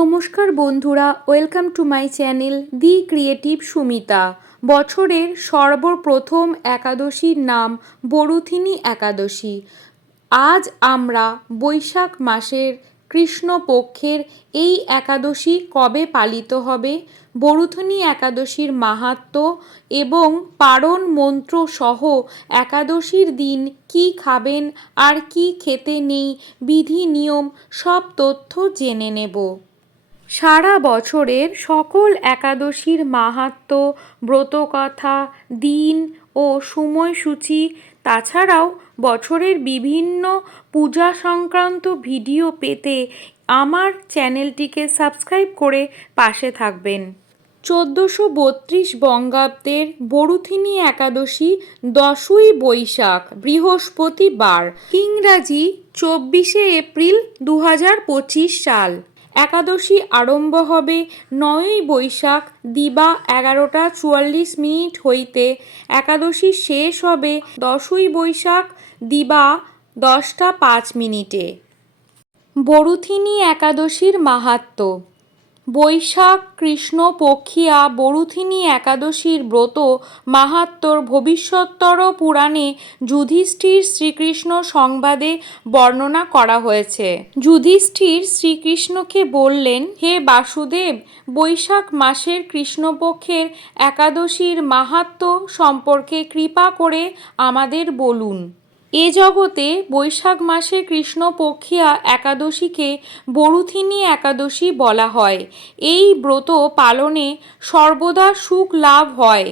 নমস্কার বন্ধুরা, welcome to my channel the creative Sumita. বছরের সর্বপ্রথম একাদশীর নাম বরুথিনী একাদশী। আজ আমরা বৈশাখ মাসের কৃষ্ণপক্ষের এই একাদশী কবে পালিত হবে, বরুথনী একাদশীর মাহাত্ম্য এবং পারণ মন্ত্র সহ একাদশীর দিন কি খাবেন আর কি খেতে নেই, বিধি নিয়ম সব তথ্য জেনে নেব। সারা বছরের সকল একাদশীর মাহাত্ম্য ব্রতকথা, দিন ও সময়সূচি, তাছাড়াও বছরের বিভিন্ন পূজা সংক্রান্ত ভিডিও পেতে আমার চ্যানেলটিকে সাবস্ক্রাইব করে পাশে থাকবেন। চোদ্দোশো বত্রিশ বঙ্গাব্দের বরুথিনী একাদশী দশই বৈশাখ, বৃহস্পতিবার, ইংরাজি চব্বিশে এপ্রিল দু হাজার পঁচিশ সাল। একাদশী আরম্ভ হবে নয়ই বৈশাখ, দিবা এগারোটা চুয়াল্লিশ মিনিট হইতে। একাদশী শেষ হবে দশই বৈশাখ, দিবা দশটা পাঁচ মিনিটে। বরুথিনী একাদশীর মাহাত্ম্য বৈশাখ, কৃষ্ণ, পক্ষিয়া, বরুথিনী একাদশীর ব্রত, মাহাত্ম্যর ভবিষ্যত্তর পুরাণে যুধিষ্ঠির শ্রীকৃষ্ণ সংবাদে বর্ণনা করা হয়েছে। যুধিষ্ঠির শ্রীকৃষ্ণকে বললেন, হে বাসুদেব, বৈশাখ মাসের কৃষ্ণপক্ষের একাদশীর মাহাত্ম্য সম্পর্কে কৃপা করে আমাদের বলুন। এ জগতে বৈশাখ মাসে কৃষ্ণপক্ষিয়া একাদশীকে বরুথিনী একাদশী বলা হয়। এই ব্রত পালনে সর্বদা সুখ লাভ হয়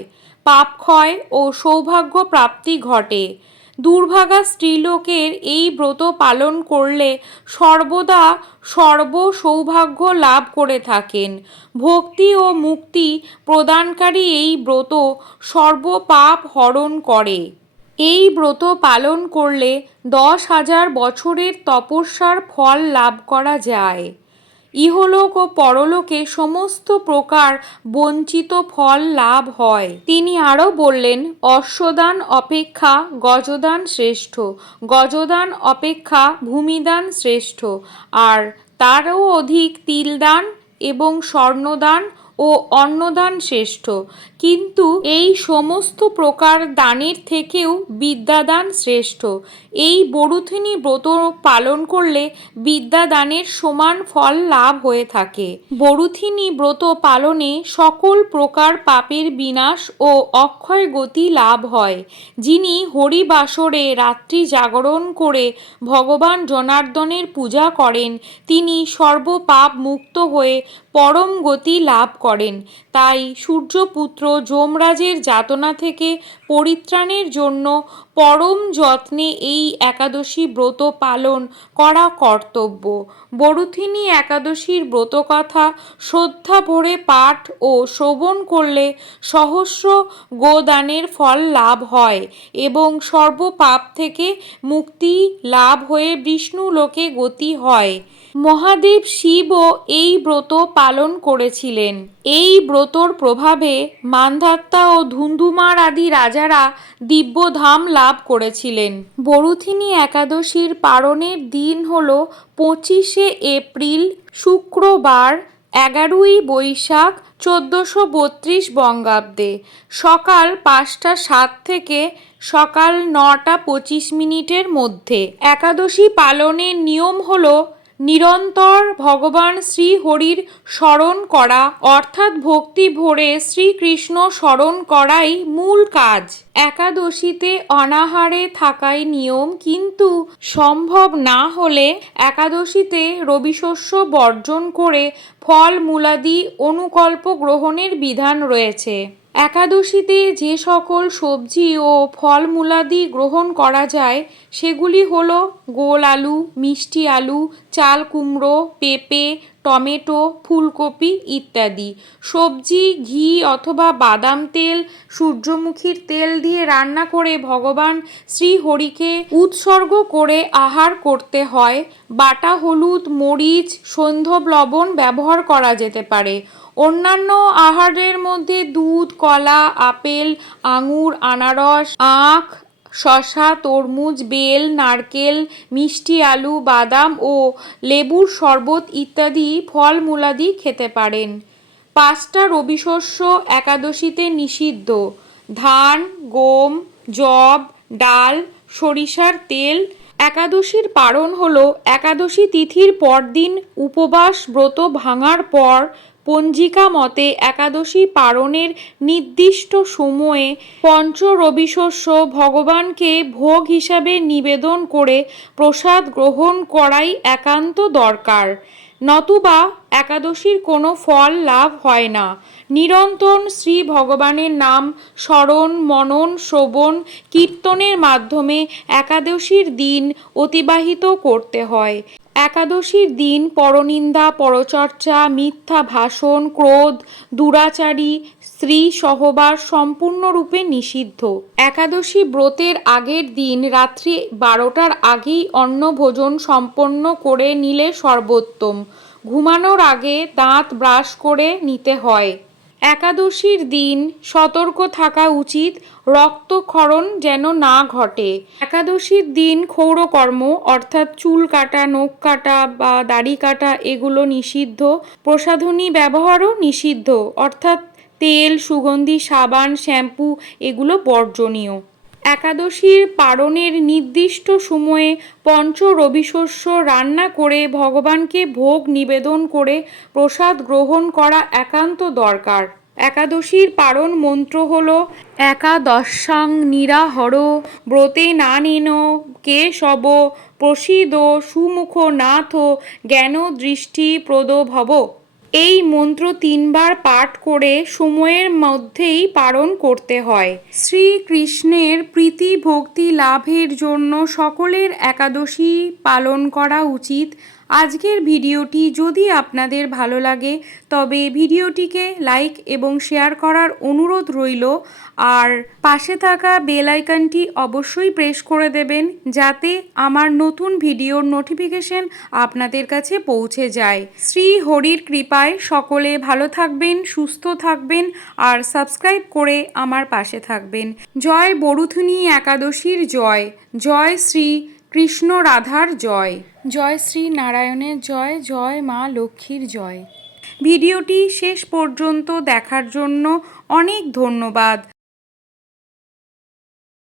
পাপক্ষয় ও সৌভাগ্য প্রাপ্তি ঘটে। দুর্ভাগা স্ত্রীলোকের এই ব্রত পালন করলে সর্বদা সর্ব সৌভাগ্য লাভ করে থাকেন। ভক্তি ও মুক্তি প্রদানকারী এই ব্রত সর্বপাপ হরণ করে। এই ব্রত পালন করলে দশ হাজার বছরের তপস্যার ফল লাভ করা যায়। ইহলোক ও পরলোকে সমস্ত প্রকার বঞ্চিত ফল লাভ হয়। তিনি আরও বললেন, অশ্বদান অপেক্ষা গজদান শ্রেষ্ঠ, গজদান অপেক্ষা ভূমিদান শ্রেষ্ঠ, আর তারও অধিক তিলদান এবং স্বর্ণদান ও অন্নদান শ্রেষ্ঠ। কিন্তু এই সমস্ত প্রকার দানের থেকেও বিদ্যাদান শ্রেষ্ঠ। এই বরুথিনী ব্রত পালন করলে বিদ্যাদানের সমান ফল লাভ হয়ে থাকে। বরুথিনী ব্রত পালনে সকল প্রকার পাপের বিনাশ ও অক্ষয় গতি লাভ হয়। যিনি হরিবাসরে রাত্রি জাগরণ করে ভগবান জনার্দনের পূজা করেন, তিনি সর্বপাপ মুক্ত হয়ে পরম গতি লাভ করেন। তাই সূর্যপুত্র যমরাজের যাতনা থেকে পরিত্রাণের জন্য পরম যত্নে এই একাদশী ব্রত পালন করা কর্তব্য। বরুথিনী একাদশীর ব্রতকথা শ্রদ্ধা ভরে পাঠ ও শ্রবণ করলে সহস্র গোদানের ফল লাভ হয় এবং সর্বপাপ থেকে মুক্তি লাভ হয়ে বিষ্ণু লোকে গতি হয়। মহাদেব শিবও এই ব্রত পালন করেছিলেন। এই ব্রতর প্রভাবে মান্ধাত্তা ও ধুন্ধুমার আদি রাজারা দিব্যধাম লাভ করেছিলেন। বরুথিনী একাদশীর পারণের দিন হল পঁচিশে এপ্রিল, শুক্রবার, এগারোই বৈশাখ, চোদ্দোশো বত্রিশ বঙ্গাব্দে। সকাল পাঁচটা সাত থেকে সকাল নটা পঁচিশ মিনিটের মধ্যে। একাদশী পালনের নিয়ম হলো নিরন্তর ভগবান শ্রীহরির স্মরণ করা, অর্থাৎ ভক্তি ভরে শ্রীকৃষ্ণ স্মরণ করাই মূল কাজ। একাদশীতে অনাহারে থাকাই নিয়ম, কিন্তু সম্ভব না হলে একাদশীতে রবিশস্য বর্জন করে ফল মূলাদি অনুকল্প গ্রহণের বিধান রয়েছে। একাদশীতে যে সকল সবজি ও ফলমূলাদি গ্রহণ করা যায়, সেগুলি হলো গোল আলু, মিষ্টি আলু, চাল কুমড়ো, পেঁপে টমেটো, ফুলকপি ইত্যাদি। সবজি, ঘি অথবা বাদাম তেল, সূর্যমুখীর তেল দিয়ে রান্না করে ভগবান শ্রীহরিকে উৎসর্গ করে আহার করতে হয়। বাটা, হলুদ, মরিচ সৈন্ধব লবণ ব্যবহার করা যেতে পারে। অন্যান্য আহারের মধ্যে দুধ, কলা, আপেল, আঙুর, আনারস, আখ শসা, তরমুজ, বেল, নারকেল, মিষ্টি, আলু, বাদাম ও লেবুর শরবত ইত্যাদি ফলমূলাদি খেতে পারেন। পাঁচটা রবি শস্য একাদশীতে নিষিদ্ধ। ধান, গম জব ডাল, সরিষার তেল একাদশীর পারণ হল একাদশী তিথির পরদিন উপবাস ব্রত ভাঙার পর পঞ্জিকা মতে একাদশী পারণের নির্দিষ্ট সময়ে পঞ্চ রবিশস্য ভগবানকে ভোগ হিসাবে নিবেদন করে প্রসাদ গ্রহণ করাই একান্ত দরকার। নতুবা একাদশীর কোনো ফল লাভ হয় না। নিরন্তর শ্রী ভগবানের নাম স্মরণ, মনন, শ্রবণ, কীর্তনের মাধ্যমে একাদশীর দিন অতিবাহিত করতে হয়। একাদশীর দিন, পরনিন্দা, পরচর্চা, মিথ্যা ভাষণ, ক্রোধ, দুরাচারী, স্ত্রী সহবাস সম্পূর্ণরূপে নিষিদ্ধ। একাদশী ব্রতের আগের দিন রাত্রি বারোটার আগেই অন্ন ভোজন সম্পন্ন করে নিলে সর্বোত্তম। ঘুমানোর আগে দাঁত ব্রাশ করে নিতে হয়। একাদশীর দিন সতর্ক থাকা উচিত, রক্তক্ষরণ যেন না ঘটে। একাদশীর দিন ক্ষৌরকর্ম, অর্থাৎ চুল কাটা, নখ কাটা বা দাড়ি কাটা, এগুলো নিষিদ্ধ। প্রসাধনী ব্যবহারও নিষিদ্ধ, অর্থাৎ তেল, সুগন্ধি, সাবান, শ্যাম্পু, এগুলো বর্জনীয়। একাদশীর পারণের নির্দিষ্ট সময়ে পঞ্চ রবিশস্য রান্না করে ভগবানকে ভোগ নিবেদন করে প্রসাদ গ্রহণ করা একান্ত দরকার। একাদশীর পারণ মন্ত্র হল, একাদশাং নিরাহর, ব্রতে না নেন কে শব প্রসিদ সুমুখ নাথ জ্ঞান দৃষ্টি প্রদ ভব এই মন্ত্র তিনবার পাঠ করে সময়ের মধ্যেই পালন করতে হয়। শ্রীকৃষ্ণের প্রীতি ভক্তি লাভের জন্য সকলের একাদশী পালন করা উচিত। আজকের ভিডিওটি যদি আপনাদের ভালো লাগে, তবে ভিডিওটিকে লাইক এবং শেয়ার করার অনুরোধ রইল। আর পাশে থাকা বেল আইকনটি অবশ্যই প্রেস করে দেবেন, যাতে আমার নতুন ভিডিওর নোটিফিকেশন আপনাদের কাছে পৌঁছে যায়। শ্রী হরির কৃপায় সকলে ভালো থাকবেন, সুস্থ থাকবেন, আর সাবস্ক্রাইব করে আমার পাশে থাকবেন। জয় বরুথুনি একাদশীর জয়। জয় শ্রী কৃষ্ণ রাধার জয়। জয় শ্রী নারায়ণের জয় জয় মা লক্ষ্মীর জয়। ভিডিওটি শেষ পর্যন্ত দেখার জন্য অনেক ধন্যবাদ।